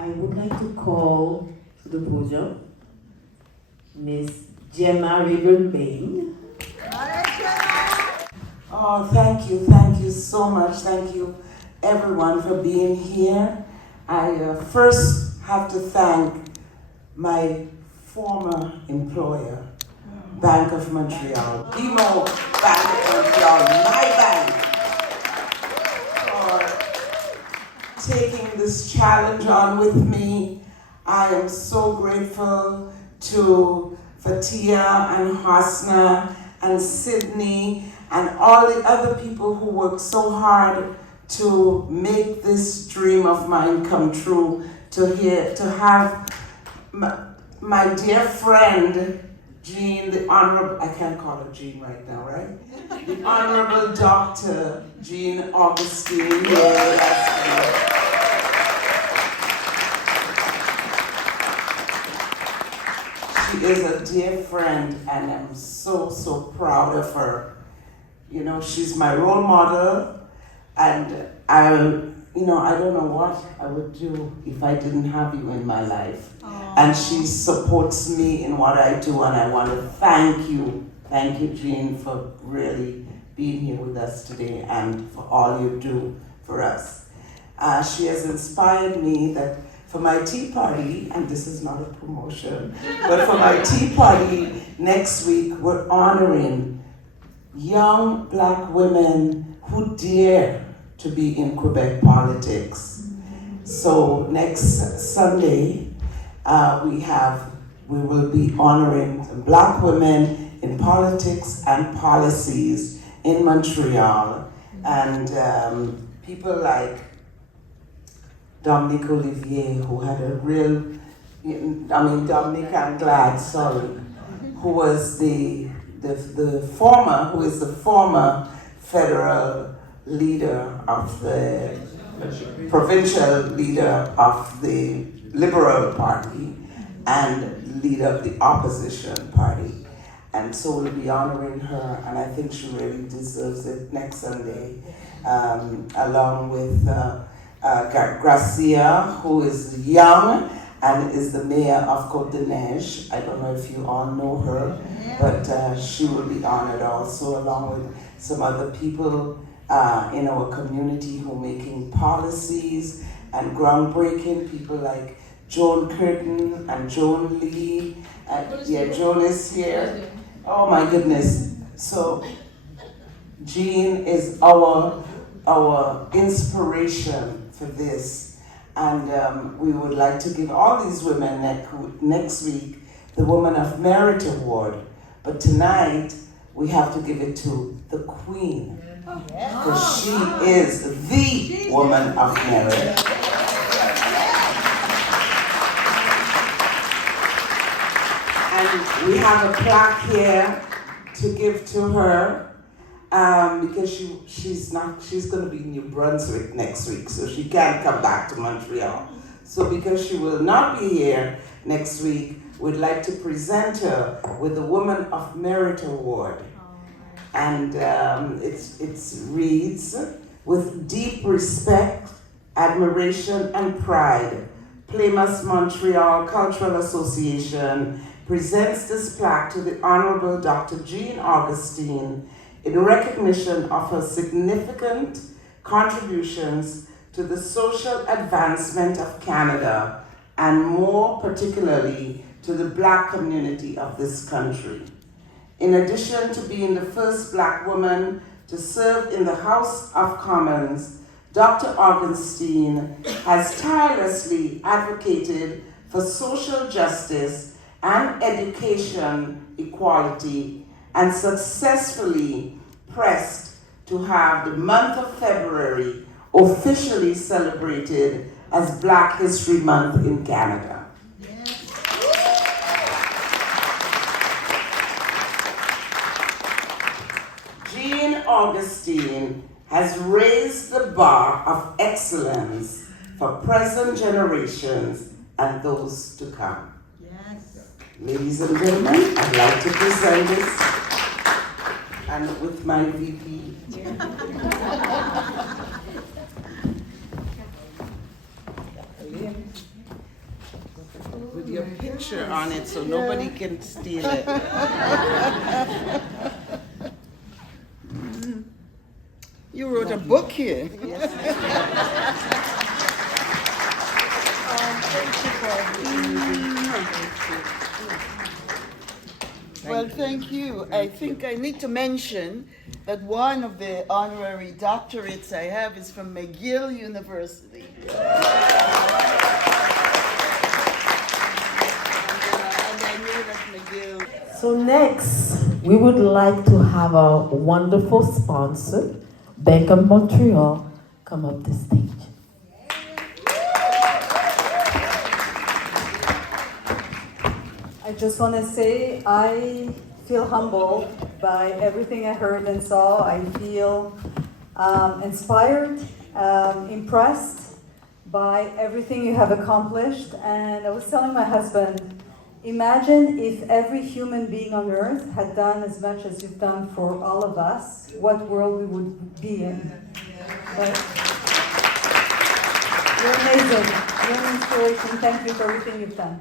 I would like to call to the podium Miss Gemma Ribbon-Bain. Oh, thank you so much. Thank you everyone for being here. I first have to thank my former employer, Bank of Montreal, BMO Bank of Montreal, my bank, for taking this challenge on with me. I am so grateful to Fatia and Hasna and Sydney and all the other people who work so hard to make this dream of mine come true, to have my dear friend, Jean, the Honorable, I can't call her Jean right now, right? The Honorable Dr. Jean Augustine here with us. She is a dear friend, and I'm so proud of her. You know, she's my role model, and I don't know what I would do if I didn't have you in my life. Aww. And she supports me in what I do, and I want to thank you, Jean, for really being here with us today and for all you do for us. She has inspired me that for my tea party, and this is not a promotion, but for my tea party next week, we're honoring young Black women who dare to be in Quebec politics. So next Sunday, we will be honoring Black women in politics and policies in Montreal, and people like Dominique Olivier, who had a real, Dominique Anglade, sorry, who is the former federal leader of the provincial leader of the Liberal Party and leader of the opposition party. And so we'll be honoring her, and I think she really deserves it next Sunday, along with Gracia, who is young and is the mayor of Côte de Neige. I don't know if you all know her, but she will be honored also, along with some other people in our community who are making policies and groundbreaking, people like Joan Curtin and Joan Lee. Joan is here. Oh my goodness. So Jean is our inspiration for this. And we would like to give all these women next week the Woman of Merit Award. But tonight, we have to give it to the Queen. Because she is the Woman of Merit. And we have a plaque here to give to her. Because she's going to be in New Brunswick next week, so she can't come back to Montreal. So because she will not be here next week, we'd like to present her with the Woman of Merit Award. And it reads, with deep respect, admiration, and pride, Plymouth Montreal Cultural Association presents this plaque to the Honorable Dr. Jean Augustine in recognition of her significant contributions to the social advancement of Canada, and more particularly to the Black community of this country. In addition to being the first Black woman to serve in the House of Commons, Dr. Augustine has tirelessly advocated for social justice and education equality, and successfully pressed to have the month of February officially celebrated as Black History Month in Canada. Yes. Jean Augustine has raised the bar of excellence for present generations and those to come. Yes. Ladies and gentlemen, I'd like to present this, and with my VP. picture on it, so nobody can steal it. You wrote a book here. Yes. Well, thank you. I think I need to mention that one of the honorary doctorates I have is from McGill University. And I know that McGill. So next, we would like to have our wonderful sponsor, Bank of Montreal, come up the stage. I just want to say I feel humbled by everything I heard and saw. I feel inspired, impressed by everything you have accomplished. And I was telling my husband, imagine if every human being on earth had done as much as you've done for all of us, what world we would be in. But you're amazing. You're an inspiration. Thank you for everything you've done.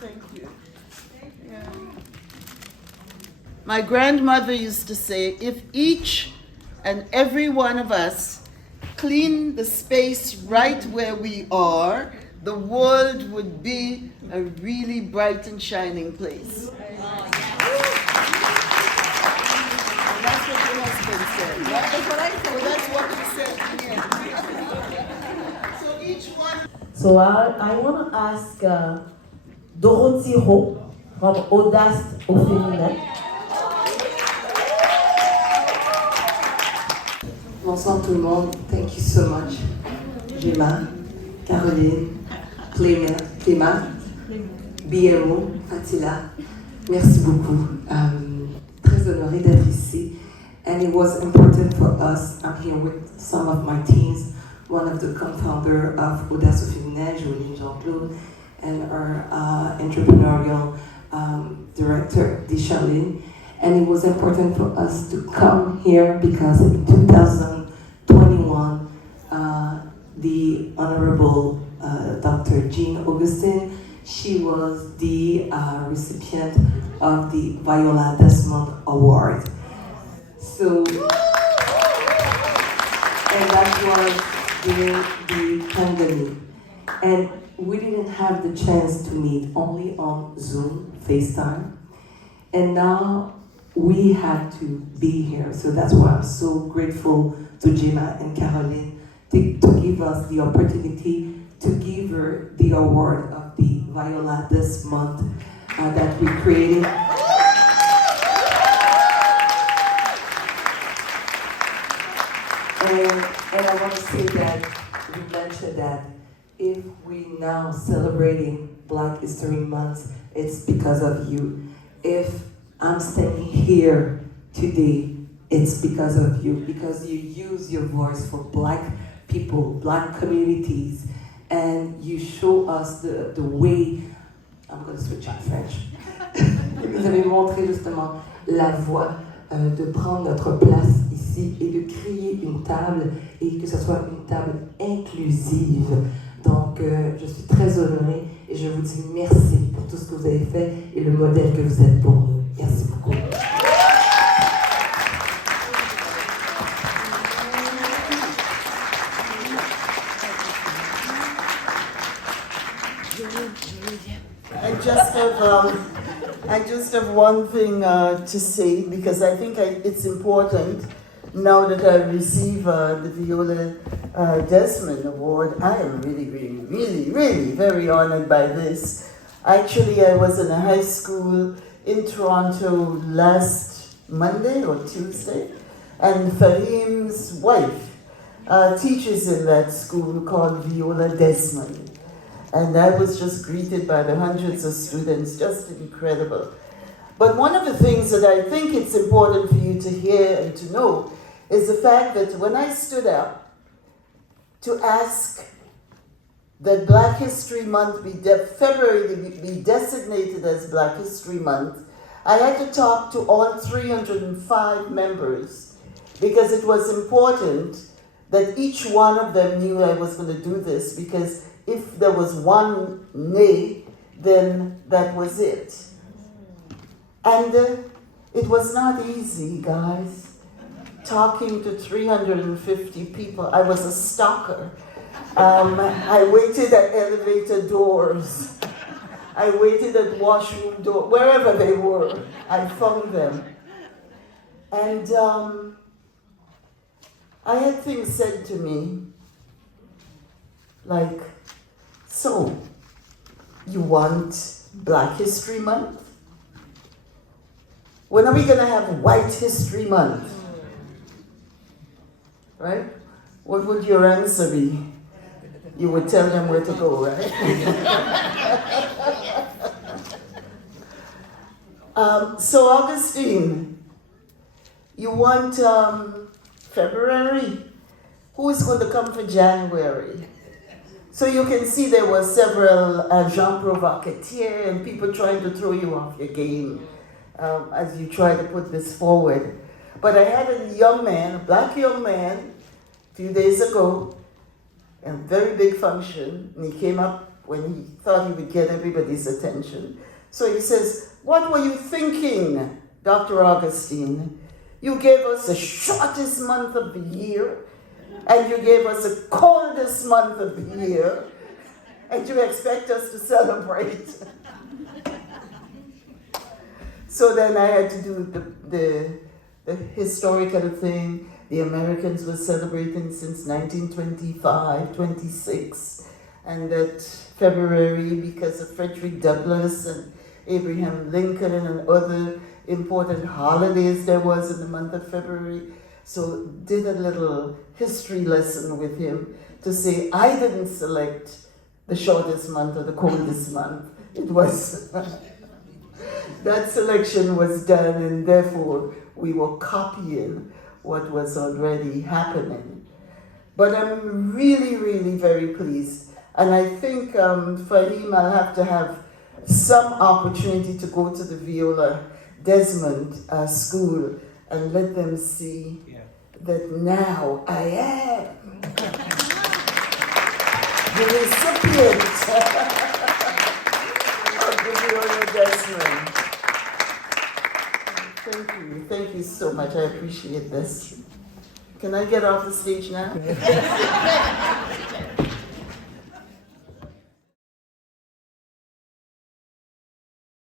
Thank you. Yeah. My grandmother used to say, if each and every one of us clean the space right where we are, the world would be a really bright and shining place. And that's what your husband said. That's what I said. Well, that's what he said. So each one. So I want to ask Dorothy Ho from Audace au Féminin. Bonsoir tout le monde. Thank you so much. Gemma, Caroline, Clément, BMO, Attila. Merci beaucoup. Très honorée d'être ici. And it was important for us. I'm here with some of my teams, one of the co-founder of Audace au Féminin, Jolene Jean-Claude, and our entrepreneurial director, Charlene. And it was important for us to come here because in 2021, the Honorable Dr. Jean Augustine, she was the recipient of the Viola Desmond Award. So, and that was during the pandemic. And we didn't have the chance to meet, only on Zoom, FaceTime. And now we had to be here. So that's why I'm so grateful to Gemma and Caroline to give us the opportunity to give her the award of the Viola this month that we created. And I want to say that you mentioned that if we now celebrating Black History Month, it's because of you. If I'm standing here today, it's because of you, because you use your voice for Black people, Black communities, and you show us the way. I'm going to switch to French. Vous avez montré justement la voie de prendre notre place ici et de créer une table et que ce soit une table inclusive. Donc, je suis très honorée et je vous dis merci pour tout ce que vous avez fait et le modèle que vous êtes pour nous. Merci beaucoup. I just have one thing to say because I think it's important now that I receive the Viola Desmond Award. I am really very honored by this. Actually, I was in a high school in Toronto last Monday or Tuesday, and Fahim's wife teaches in that school called Viola Desmond. And I was just greeted by the hundreds of students, just incredible. But one of the things that I think it's important for you to hear and to know is the fact that when I stood up to ask that Black History Month February be designated as Black History Month, I had to talk to all 305 members because it was important that each one of them knew I was going to do this, because if there was one nay, then that was it. And it was not easy, guys. Talking to 350 people. I was a stalker. I waited at elevator doors. I waited at washroom doors, wherever they were. I found them. And I had things said to me like, so, you want Black History Month? When are we going to have White History Month? Right? What would your answer be? You would tell them where to go, right? So Augustine, you want February? Who is going to come for January? So you can see there were several Jean provocateurs and people trying to throw you off your game as you try to put this forward. But I had a young man, a black young man, a few days ago, a very big function, and he came up when he thought he would get everybody's attention. So he says, what were you thinking, Dr. Augustine? You gave us the shortest month of the year, and you gave us the coldest month of the year, and you expect us to celebrate. So then I had to do the historical thing. The Americans were celebrating since 1925, 26, and that February, because of Frederick Douglass and Abraham Lincoln and other important holidays there was in the month of February. So did a little history lesson with him to say, I didn't select the shortest month or the coldest month. It was, that selection was done, and therefore we were copying what was already happening. But I'm really, really very pleased. And I think for him, I'll have to have some opportunity to go to the Viola Desmond School and let them see that now I am the recipient of the Viola Desmond. Thank you so much. I appreciate this. Can I get off the stage now?